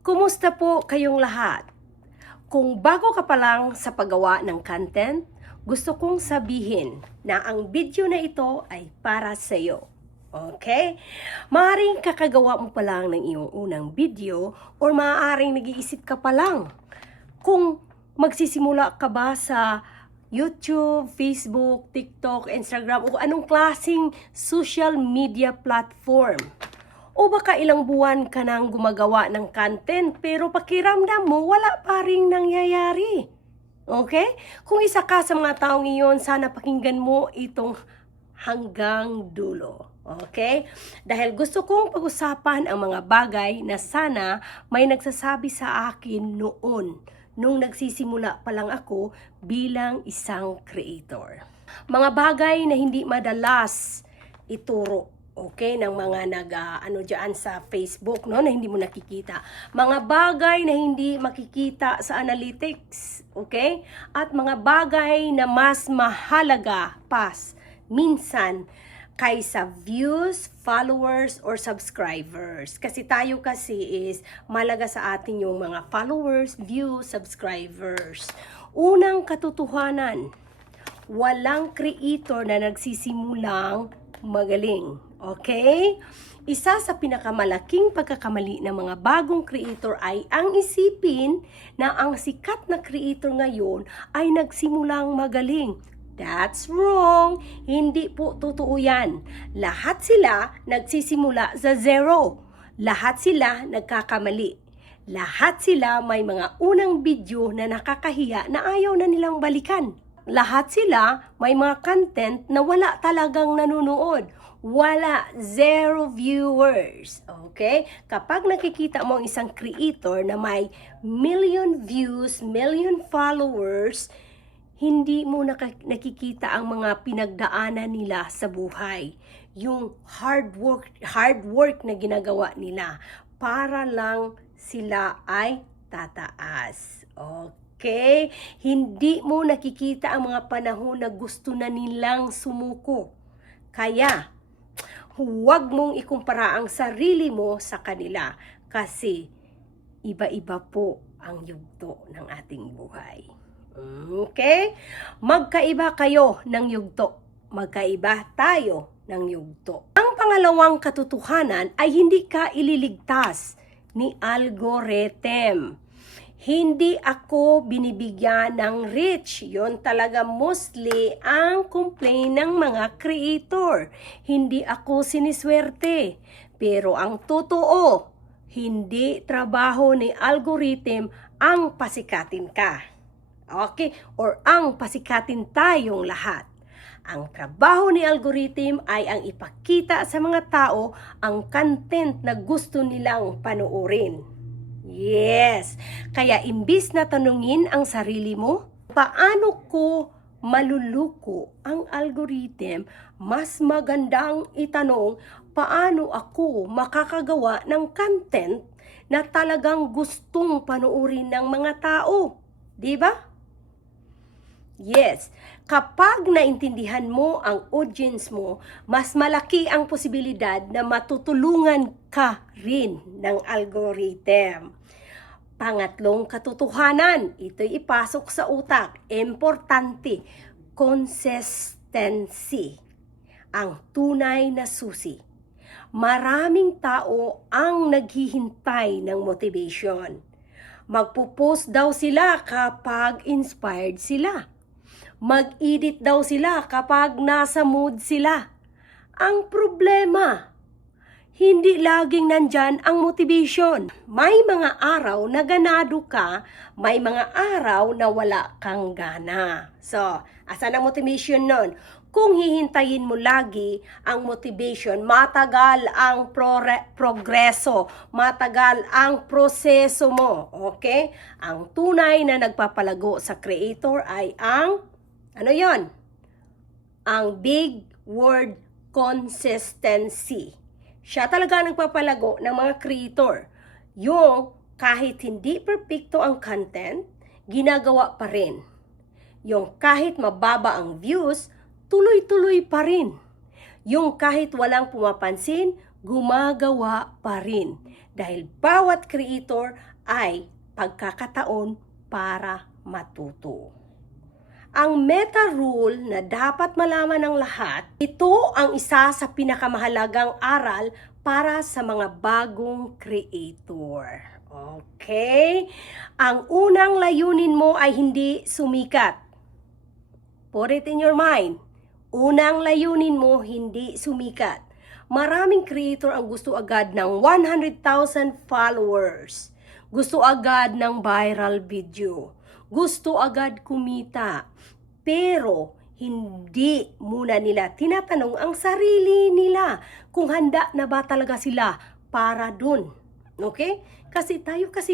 Kumusta po kayong lahat? Kung bago ka pa lang sa paggawa ng content, gusto kong sabihin na ang video na ito ay para sa iyo. Okay? Maaaring kakagawa mo pa lang ng iyong unang video or maaaring nag-iisip ka pa lang kung magsisimula ka ba sa YouTube, Facebook, TikTok, Instagram o anong klaseng social media platform. O baka ilang buwan ka nang gumagawa ng content pero pakiramdam mo wala pa ring nangyayari. Okay? Kung isa ka sa mga taong iyon, sana pakinggan mo itong hanggang dulo. Okay? Dahil gusto kong pag-usapan ang mga bagay na sana may nagsasabi sa akin noon nung nagsisimula pa lang ako bilang isang creator. Mga bagay na hindi madalas ituro. Okay, ng mga diyan sa Facebook, no, na hindi mo nakikita. Mga bagay na hindi makikita sa analytics, okay? At mga bagay na mas mahalaga minsan kaysa views, followers, or subscribers. Kasi tayo is malaga sa atin yung mga followers, views, subscribers. Unang katotohanan, walang creator na nagsisimulang magaling. Okay? Isa sa pinakamalaking pagkakamali ng mga bagong creator ay ang isipin na ang sikat na creator ngayon ay nagsimulang magaling. That's wrong. Hindi po totoo yan. Lahat sila nagsisimula sa zero. Lahat sila nagkakamali. Lahat sila may mga unang video na nakakahiya na ayaw na nilang balikan. Lahat sila may mga content na wala talagang nanonood. Wala, zero viewers. Okay? Kapag nakikita mo ang isang creator na may million views, million followers, hindi mo nakikita ang mga pinagdaanan nila sa buhay. Yung hard work na ginagawa nila para lang sila ay tataas. Okay? Hindi mo nakikita ang mga panahon na gusto na nilang sumuko. Kaya, huwag mong ikumpara ang sarili mo sa kanila kasi iba-iba po ang yugto ng ating buhay. Okay? Magkaiba kayo ng yugto. Magkaiba tayo ng yugto. Ang pangalawang katotohanan ay hindi ka ililigtas ni algorithm. Hindi ako binibigyan ng reach. Yon talaga mostly ang complaint ng mga creator. Hindi ako siniswerte. Pero ang totoo, hindi trabaho ni algorithm ang pasikatin ka. Okay? Or ang pasikatin tayong lahat. Ang trabaho ni algorithm ay ang ipakita sa mga tao ang content na gusto nilang panoorin. Yes. Kaya imbis na tanungin ang sarili mo, paano ko maluluko ang algorithm, mas magandang itanong, paano ako makakagawa ng content na talagang gustong panoorin ng mga tao? Diba? Yes, kapag naintindihan mo ang audience mo, mas malaki ang posibilidad na matutulungan ka rin ng algorithm. Pangatlong katotohanan, ito'y ipasok sa utak, importante, consistency, ang tunay na susi. Maraming tao ang naghihintay ng motivation. Magpo-post daw sila kapag inspired sila. Mag-edit daw sila kapag nasa mood sila. Ang problema, hindi laging nandyan ang motivation. May mga araw na ganado ka, may mga araw na wala kang gana. So, asan ang motivation nun? Kung hihintayin mo lagi ang motivation, matagal ang progreso, matagal ang proseso mo. Okay? Ang tunay na nagpapalago sa creator ay ang ano yon? Ang big word, consistency. Siya talaga nagpapalago ng mga creator. Yung kahit hindi perfecto ang content, ginagawa pa rin. Yung kahit mababa ang views, tuloy-tuloy pa rin. Yung kahit walang pumapansin, gumagawa pa rin. Dahil bawat creator ay pagkakataon para matuto. Ang meta rule na dapat malaman ng lahat, ito ang isa sa pinakamahalagang aral para sa mga bagong creator. Okay? Ang unang layunin mo ay hindi sumikat. Put it in your mind. Unang layunin mo, hindi sumikat. Maraming creator ang gusto agad ng 100,000 followers. Gusto agad ng viral video. Gusto agad kumita. Pero hindi muna nila tinatanong ang sarili nila kung handa na ba talaga sila para dun. Okay? Kasi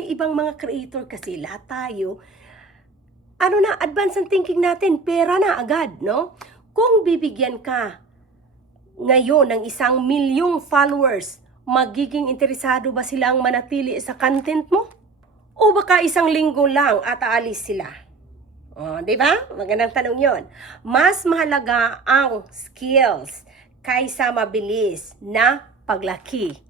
ibang mga creator kasi lahat tayo, advance ang thinking natin, pera na agad, no? Kung bibigyan ka ngayon ng 1,000,000 followers, magiging interesado ba silang manatili sa content mo? O baka 1 linggo lang at aalis sila? Di ba? Magandang tanong yon. Mas mahalaga ang skills kaysa mabilis na paglaki.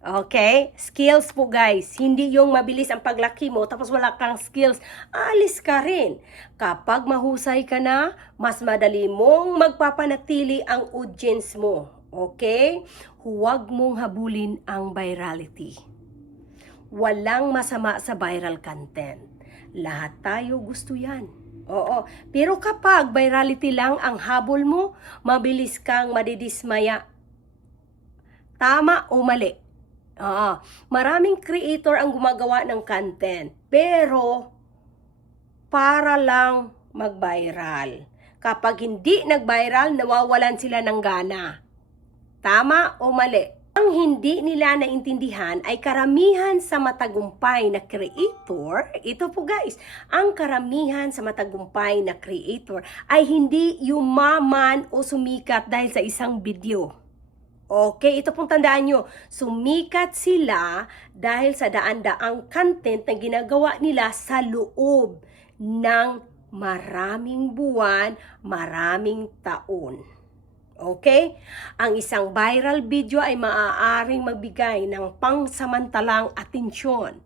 Okay? Skills po guys. Hindi yung mabilis ang paglaki mo tapos wala kang skills. Alis ka rin. Kapag mahusay ka na, mas madali mong magpapanatili ang audience mo. Okay? Huwag mong habulin ang virality. Walang masama sa viral content. Lahat tayo gusto yan. Oo. Pero kapag virality lang ang habol mo, mabilis kang madidismaya. Tama o mali? Maraming creator ang gumagawa ng content. Pero, para lang mag-viral. Kapag hindi nag-viral, nawawalan sila ng gana. Tama o mali? Ang hindi nila naintindihan ay karamihan sa matagumpay na creator, ito po guys, ang karamihan sa matagumpay na creator ay hindi yumaman o sumikat dahil sa isang video. Okay, ito pong tandaan nyo, sumikat sila dahil sa daan-daang content na ginagawa nila sa loob ng maraming buwan, maraming taon. Okay? Ang isang viral video ay maaaring magbigay ng pangsamantalang atensyon.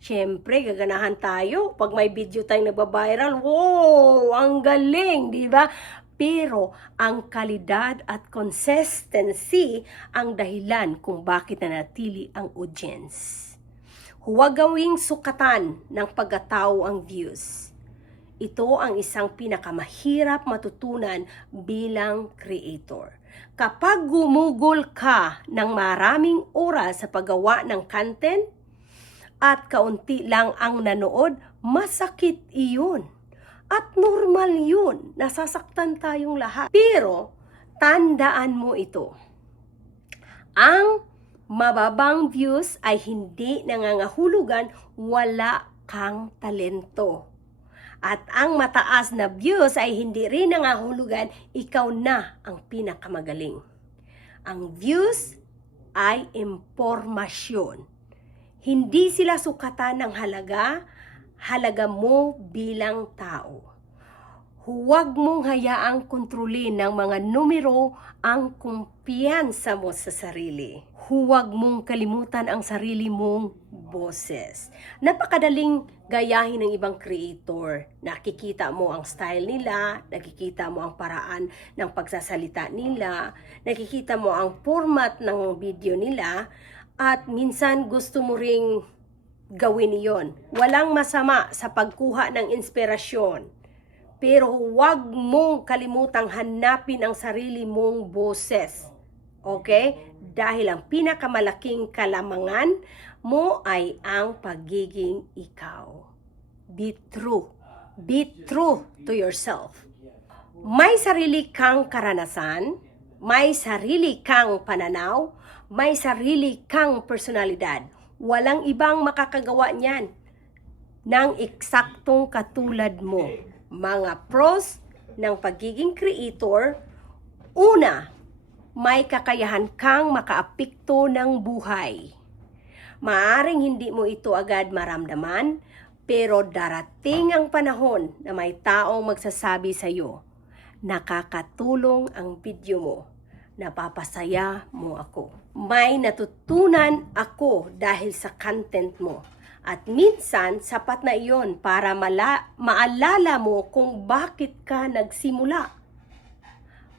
Siyempre, gaganahan tayo pag may video tayong nagba-viral. Wow! Ang galing, di ba? Pero ang kalidad at consistency ang dahilan kung bakit nanatili ang audience. Huwag gawing sukatan ng pagkatao ang views. Ito ang isang pinakamahirap matutunan bilang creator. Kapag gumugol ka ng maraming oras sa paggawa ng content at kaunti lang ang nanood, masakit iyon. At normal yun, nasasaktan tayong lahat. Pero, tandaan mo ito. Ang mababang views ay hindi nangangahulugan wala kang talento. At ang mataas na views ay hindi rin nangahulugan ikaw na ang pinakamagaling. Ang views ay impormasyon. Hindi sila sukatan ng halaga mo bilang tao. Huwag mong hayaang kontrolin ng mga numero ang kumpiyansa mo sa sarili. Huwag mong kalimutan ang sarili mong boses. Napakadaling gayahin ng ibang creator. Nakikita mo ang style nila, nakikita mo ang paraan ng pagsasalita nila, nakikita mo ang format ng video nila, at minsan gusto mo ring gawin iyon. Walang masama sa pagkuha ng inspirasyon. Pero huwag mong kalimutang hanapin ang sarili mong boses. Okay? Dahil ang pinakamalaking kalamangan mo ay ang pagiging ikaw. Be true. Be true to yourself. May sarili kang karanasan, may sarili kang pananaw, may sarili kang personalidad. Walang ibang makakagawa niyan ng eksaktong katulad mo. Mga pros ng pagiging creator, una, may kakayahan kang makaapekto ng buhay. Maaring hindi mo ito agad maramdaman, pero darating ang panahon na may taong magsasabi sa iyo, nakakatulong ang video mo. napapasaya mo ako. May natutunan ako dahil sa content mo. At minsan, sapat na iyon para maalala mo kung bakit ka nagsimula.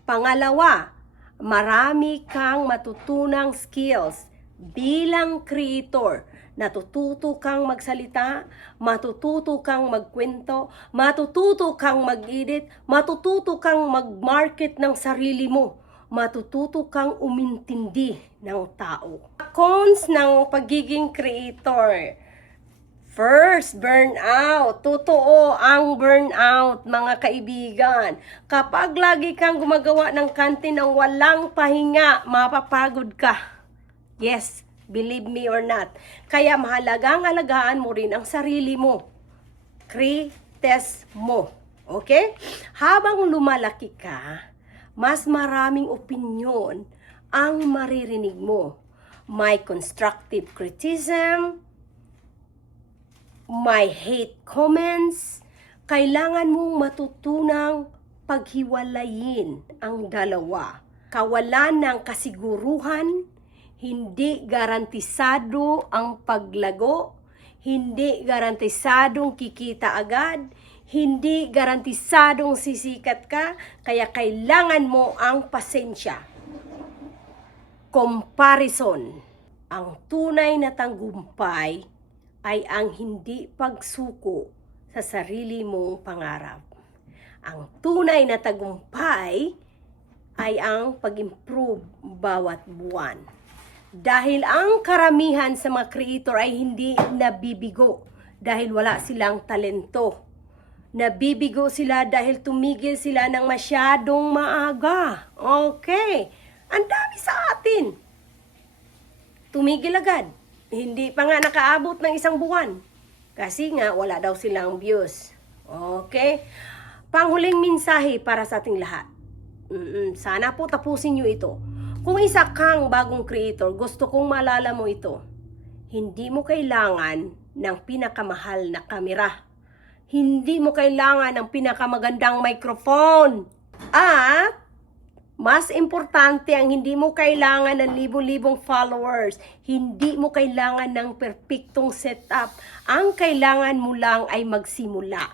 Pangalawa, marami kang matutunang skills bilang creator. Natututo kang magsalita, matututo kang magkwento, matututo kang mag-edit, matututo kang mag-market ng sarili mo, matututo kang umintindi ng tao. Cons ng pagiging creator. First, burnout. Totoo ang burnout, mga kaibigan. Kapag lagi kang gumagawa ng content ng walang pahinga, mapapagod ka. Yes, believe me or not. Kaya mahalagang alagaan mo rin ang sarili mo. Test mo. Okay? Habang lumalaki ka, mas maraming opinyon ang maririnig mo. May constructive criticism, may hate comments. Kailangan mong matutunang paghiwalayin ang dalawa. Kawalan ng kasiguruhan, hindi garantisado ang paglago, hindi garantisadong kikita agad, hindi garantisadong sisikat ka, kaya kailangan mo ang pasensya. Comparison. Ang tunay na tagumpay ay ang hindi pagsuko sa sarili mong pangarap. Ang tunay na tagumpay ay ang pag-improve bawat buwan. Dahil ang karamihan sa mga creator ay hindi nabibigo dahil wala silang talento. Nabibigo sila dahil tumigil sila ng masyadong maaga. Okay. Ang dami sa atin. Tumigil agad. Hindi pa nga nakaabot ng 1 buwan. Kasi nga wala daw silang views. Okay. Panghuling mensahe para sa ating lahat. Sana po tapusin nyo ito. Kung isa kang bagong creator, gusto kong maalala mo ito. Hindi mo kailangan ng pinakamahal na kamera. Hindi mo kailangan ng pinakamagandang microphone. At mas importante ang hindi mo kailangan ng libo-libong followers. Hindi mo kailangan ng perpektong setup. Ang kailangan mo lang ay magsimula.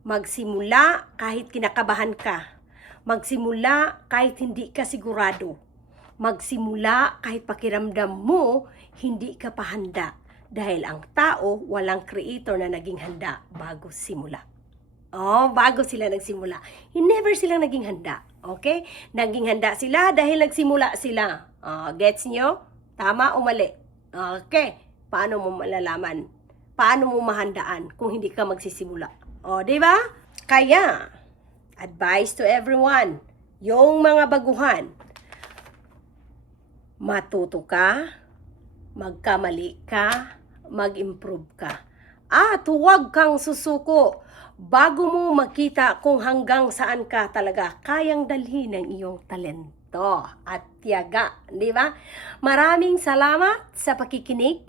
Magsimula kahit kinakabahan ka. Magsimula kahit hindi ka sigurado. Magsimula kahit pakiramdam mo hindi ka pa handa. Dahil ang tao, walang creator na naging handa bago simula. Bago sila nagsimula. Never silang naging handa. Okay? Naging handa sila dahil nagsimula sila. Gets nyo? Tama o mali? Okay. Paano mo malalaman? Paano mo mahandaan kung hindi ka magsisimula? Diba? Kaya, advice to everyone, yung mga baguhan, matuto ka, magkamali ka, mag-improve ka. At huwag kang susuko bago mo makita kung hanggang saan ka talaga kayang dalhin ng iyong talento at tiyaga, di ba? Maraming salamat sa pakikinig.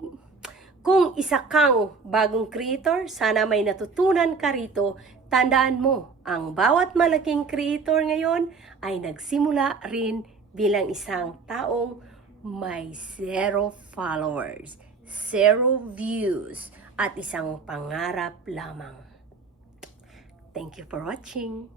Kung isa kang bagong creator, sana may natutunan ka rito. Tandaan mo, ang bawat malaking creator ngayon ay nagsimula rin bilang isang taong may 0 followers, 0 views, at isang pangarap lamang. Thank you for watching.